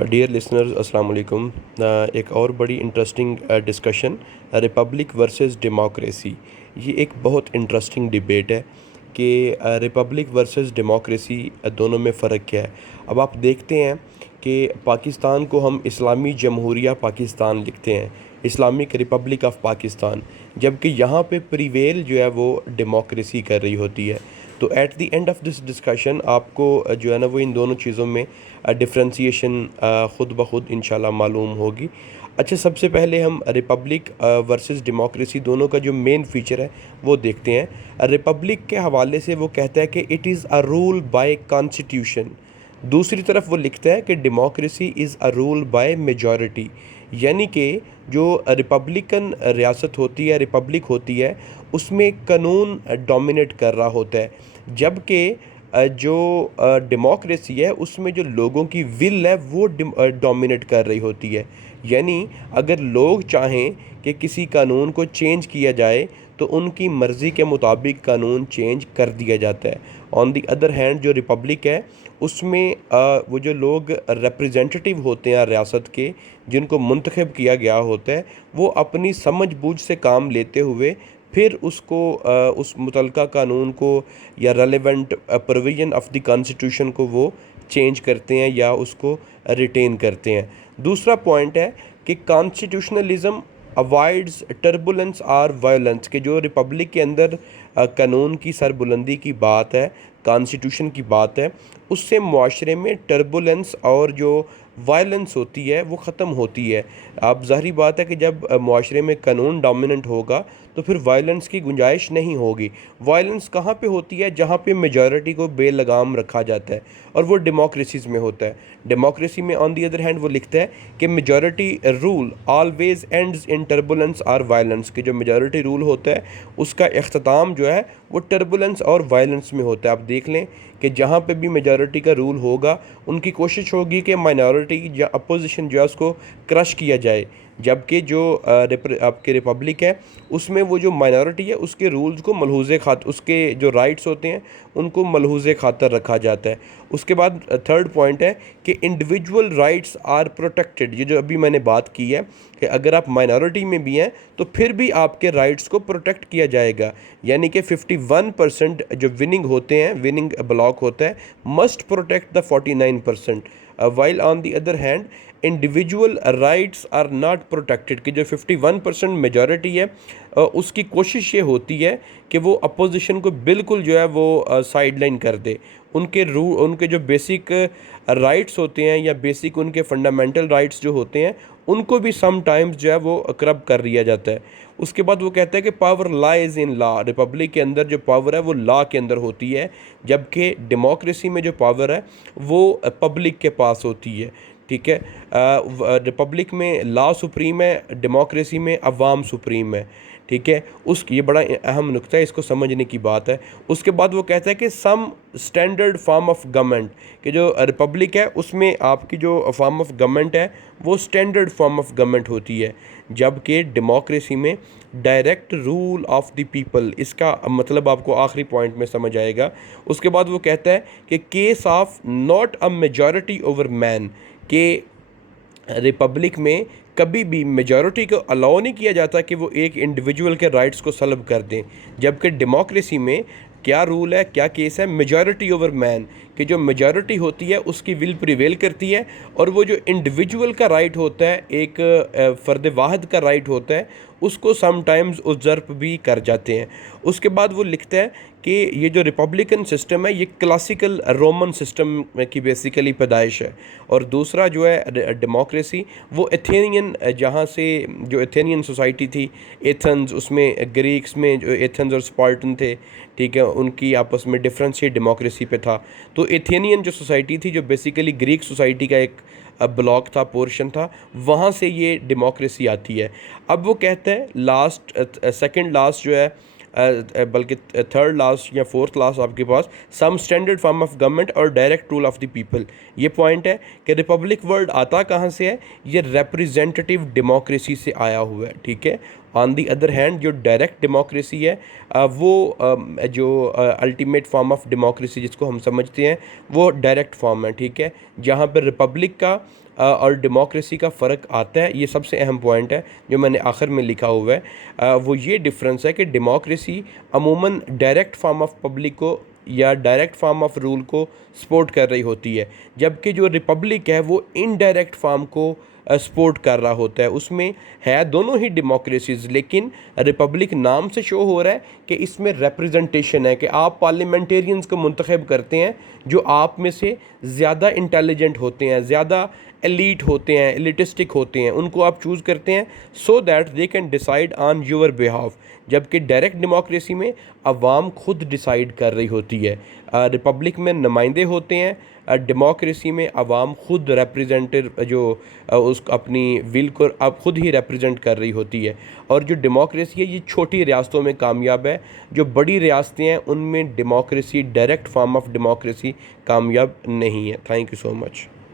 Dear listeners अस्सलाम वालेकुम। एक और बड़ी interesting discussion Republic versus democracy. ये एक बहुत इंटरेस्टिंग डिबेट है कि रिपब्लिक वर्सेस डेमोक्रेसी दोनों में फ़र्क क्या है। अब आप देखते हैं कि पाकिस्तान को हम इस्लामी जमहूरिया पाकिस्तान लिखते हैं, इस्लामिक रिपब्लिक ऑफ पाकिस्तान, जबकि यहाँ पे प्रिवेल जो है वो डेमोक्रेसी कर रही होती है। तो at the end of this discussion आपको जो है ना वो इन दोनों चीज़ों में डिफ्रेंसीशन ख़ुद ब खुद इंशाल्लाह मालूम होगी। अच्छा, सबसे पहले हम रिपब्लिक वर्सेस डेमोक्रेसी दोनों का जो मेन फीचर है वो देखते हैं। रिपब्लिक के हवाले से वो कहता है कि it is a rule by constitution. दूसरी तरफ वो लिखता है कि democracy is a rule by majority, यानी कि जो रिपब्लिकन रियासत होती है, रिपब्लिक होती है, उसमें कानून डोमिनेट कर रहा होता है, जबकि जो डेमोक्रेसी है उसमें जो लोगों की विल है वो डोमिनेट कर रही होती है। यानी अगर लोग चाहें कि किसी कानून को चेंज किया जाए तो उनकी मर्ज़ी के मुताबिक कानून चेंज कर दिया जाता है। ऑन दी अदर हैंड जो रिपब्लिक है उसमें वो जो लोग रिप्रेजेंटेटिव होते हैं रियासत के, जिनको मुंतखब किया गया होता है, वो अपनी समझ बूझ से काम लेते हुए फिर उसको उस मुतलका कानून को या relevant provision of the constitution को वो चेंज करते हैं या उसको रिटेन करते हैं। दूसरा पॉइंट है कि कॉन्स्टिट्यूशनलिज्म अवॉइड्स टर्बुलेंस और वायलेंस, के जो रिपब्लिक के अंदर कानून की सरबुलंदी की बात है, कॉन्स्टिट्यूशन की बात है, उससे मुआशरे में टर्बुलेंस और जो वायलेंस होती है वो ख़त्म होती है। अब ज़ाहिरी बात है कि जब मुआशरे में कानून डोमिनेंट होगा तो फिर वायलेंस की गुंजाइश नहीं होगी। वायलेंस कहाँ पे होती है? जहाँ पे मेजॉरिटी को बेलगाम रखा जाता है, और वो डेमोक्रेसीज़ में होता है। डेमोक्रेसी में ऑन दी अदर हैंड वो लिखता है कि majority rule always ends in turbulence और वायलेंस, कि जो मेजॉरिटी रूल होता है उसका इख्तिताम जो है वो टर्बुलेंस और वायलेंस में होता है। आप देख लें कि जहाँ पे भी मेजॉरिटी का रूल होगा उनकी कोशिश होगी कि माइनॉरिटी या अपोजिशन जो है उसको क्रश किया जाए, जबकि जो आपके रिपब्लिक है उसमें वो जो माइनॉरिटी है उसके रूल्स को मलहूज़े खातर, उसके जो राइट्स होते हैं उनको मलहूज़े खातर रखा जाता है। उसके बाद थर्ड पॉइंट है कि इंडिविजुअल राइट्स आर प्रोटेक्टेड। ये जो अभी मैंने बात की है कि अगर आप माइनॉरिटी में भी हैं तो फिर भी आपके राइट्स को प्रोटेक्ट किया जाएगा। यानी कि 51% जो विनिंग होते हैं, विनिंग ब्लॉक होता है, must protect the 49%, while on the other hand individual rights are not protected, कि जो 51% मेजॉरिटी है उसकी कोशिश ये होती है कि वो अपोजिशन को बिल्कुल जो है वो साइडलाइन कर दे। उनके जो बेसिक राइट्स होते हैं या बेसिक उनके फंडामेंटल राइट्स जो होते हैं उनको भी सम टाइम्स जो है वो करप्ट कर दिया जाता है। उसके बाद वो कहता है कि power lies in law. Republic के अंदर जो पावर है वो लॉ के अंदर होती है, जबकि डेमोक्रेसी में जो पावर है वो पब्लिक के पास होती है। ठीक है, रिपब्लिक में लॉ सुप्रीम है, डेमोक्रेसी में अवाम सुप्रीम है। ठीक है, ये बड़ा अहम नुक्ता है, इसको समझने की बात है। उसके बाद वो कहता है कि some standard form of government, कि जो रिपब्लिक है उसमें आपकी जो फॉर्म ऑफ गवर्नमेंट है वो स्टैंडर्ड फॉर्म ऑफ गवर्नमेंट होती है, जबकि डेमोक्रेसी में direct rule of the people. इसका मतलब आपको आखिरी पॉइंट में समझ आएगा। उसके बाद वो कहता है कि case of not a majority over man, के रिपब्लिक में कभी भी मेजॉरिटी को अलाउ नहीं किया जाता कि वो एक इंडिविजुअल के राइट्स को सल्ब कर दें, जबकि डेमोक्रेसी में क्या रूल है, क्या केस है? मेजॉरिटी ओवर मैन, कि जो मेजॉरिटी होती है उसकी विल प्रिवेल करती है, और वो जो इंडिविजुअल का राइट होता है, एक फ़र्द वाहिद का राइट होता है, उसको समटाइम्स उज़र्प भी कर जाते हैं। उसके बाद वो लिखता है कि ये जो रिपब्लिकन सिस्टम है ये क्लासिकल रोमन सिस्टम की बेसिकली पैदाइश है, और दूसरा जो है डेमोक्रेसी वो एथेनियन, जहाँ से जो एथेनियन सोसाइटी थी, एथेंस, उसमें ग्रीक्स में जो एथेंस और स्पार्टन थे, ठीक है, उनकी आपस में डिफरेंस ये डेमोक्रेसी पे था। तो एथेनियन जो सोसाइटी थी, जो बेसिकली ग्रीक सोसाइटी का एक ब्लॉक था, पोर्शन था, वहाँ से ये डेमोक्रेसी आती है। अब वो कहते हैं लास्ट, सेकंड लास्ट जो है, बल्कि थर्ड लास्ट या फोर्थ लास्ट आपके पास, some standard form of government और direct rule of the people. ये पॉइंट है कि रिपब्लिक वर्ड आता कहाँ से है? ये रिप्रेजेंटेटिव डेमोक्रेसी से आया हुआ है। ठीक है, ऑन दी अदर हैंड जो डायरेक्ट डेमोक्रेसी है वो जो अल्टीमेट फॉर्म ऑफ डेमोक्रेसी जिसको हम समझते हैं वो डायरेक्ट फॉर्म है, ठीक है। जहाँ पर रिपब्लिक का और डेमोक्रेसी का फ़र्क आता है, ये सबसे अहम पॉइंट है जो मैंने आखिर में लिखा हुआ है, वो ये डिफरेंस है कि डेमोक्रेसी अमूमन डायरेक्ट फॉर्म ऑफ पब्लिक को या डायरेक्ट फॉर्म ऑफ रूल को सपोर्ट कर रही होती है, जबकि जो रिपब्लिक है वो इनडायरेक्ट फॉर्म को सपोर्ट कर रहा होता है। उसमें है दोनों ही डेमोक्रेसीज़, लेकिन रिपब्लिक नाम से शो हो रहा है कि इसमें रिप्रेजेंटेशन है कि आप पार्लियामेंटेरियंस को मुंतखब करते हैं जो आप में से ज़्यादा इंटेलिजेंट होते हैं, ज़्यादा एलीट होते हैं, एलिटिस्टिक होते हैं, उनको आप चूज़ करते हैं so that they can decide on your behalf. जबकि डायरेक्ट डेमोक्रेसी में अवाम खुद डिसाइड कर रही होती है। रिपब्लिक में नुमाइंदे होते हैं, डेमोक्रेसी में अवाम खुद रिप्रेजेंटेटिव जो उस अपनी विल को अब खुद ही रिप्रेजेंट कर रही होती है। और जो डेमोक्रेसी है ये छोटी रियासतों में कामयाब है, जो बड़ी रियासतें हैं उनमें democracy, direct form of democracy कामयाब नहीं है। Thank you so much.